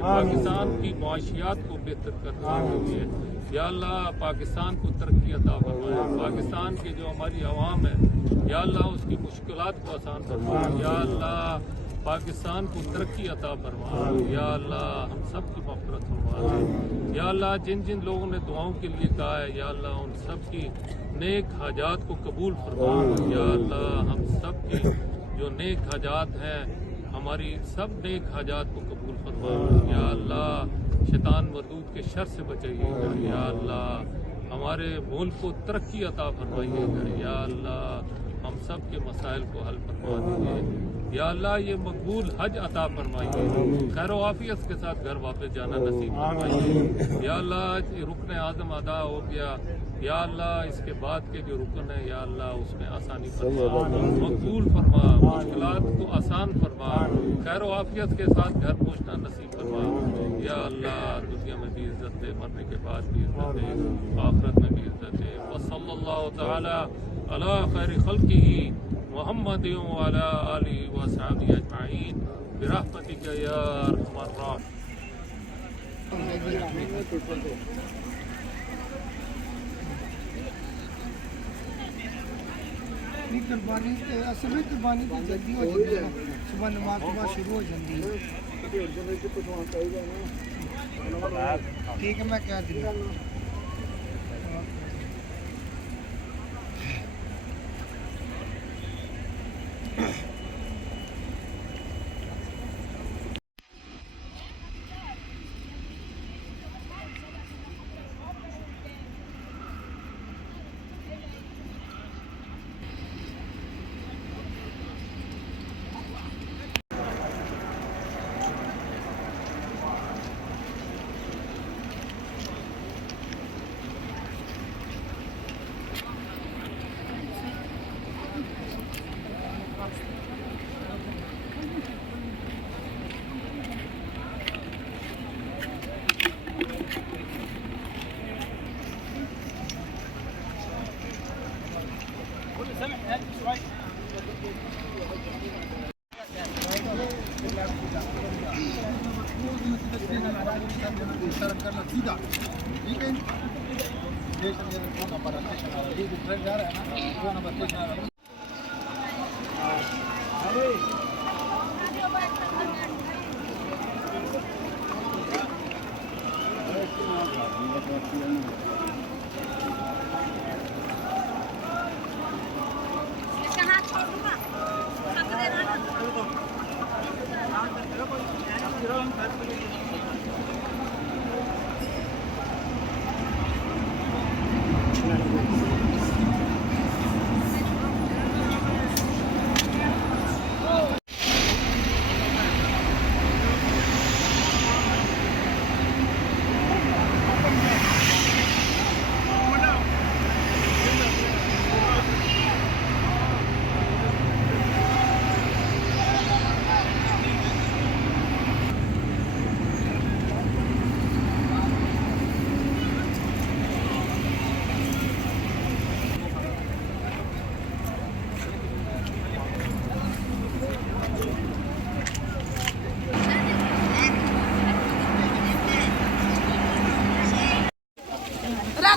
پاکستان کی معاشیات کو بہتر کرنے کے لیے یا اللہ پاکستان کو ترقی عطا فرمائے. پاکستان کے جو ہماری عوام ہے یا اللہ اس کی مشکلات کو آسان فرمائے. یا اللہ پاکستان کو ترقی عطا فرمائے. یا اللہ ہم سب کی مغفرت فرمائے. یا اللہ جن جن لوگوں نے دعاؤں کے لیے کہا ہے یا اللہ ان سب کی نیک حاجات کو قبول فرمائے. یا اللہ ہم سب کی جو نیک حاجات ہیں ہماری سب نیک حاجات کو قبول فرمائے. یا اللہ شیطان مردود کے شر سے بچائیے گا. یا اللہ ہمارے ملک کو ترقی عطا فرمائیے گا. یا اللہ ہم سب کے مسائل کو حل فرما دیجیے. یا اللہ یہ مقبول حج عطا فرمائیے. خیر و عافیت کے ساتھ گھر واپس جانا نصیب فرمائیے. یا اللہ رکن اعظم ادا ہو گیا. یا اللہ اس کے بعد کے جو رکن ہے یا اللہ اس میں آسانی فرما, مقبول فرما, مشکلات کو آسان فرما, خیر و عافیت کے ساتھ گھر پہنچنا نصیب فرما. یا اللہ دنیا میں بھی عزت دے, مرنے کے بعد بھی عزت دے, آخرت میں بھی عزت دے. وصلی اللہ تعالی علی خیر خلقہ محمد وعلی آلہ وصحبہ اجمعین برحمتک یا ارحم الراحمین. قربانی اصل میں قربانی تو جلدی ہو جاتی ہے. صبح نماز کے بعد شروع ہو جاتی ہے. ٹھیک ہے میں کہہ دوں.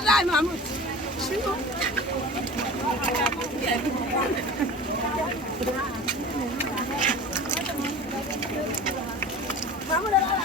Wallahi Mahmud. Shino. Mahmud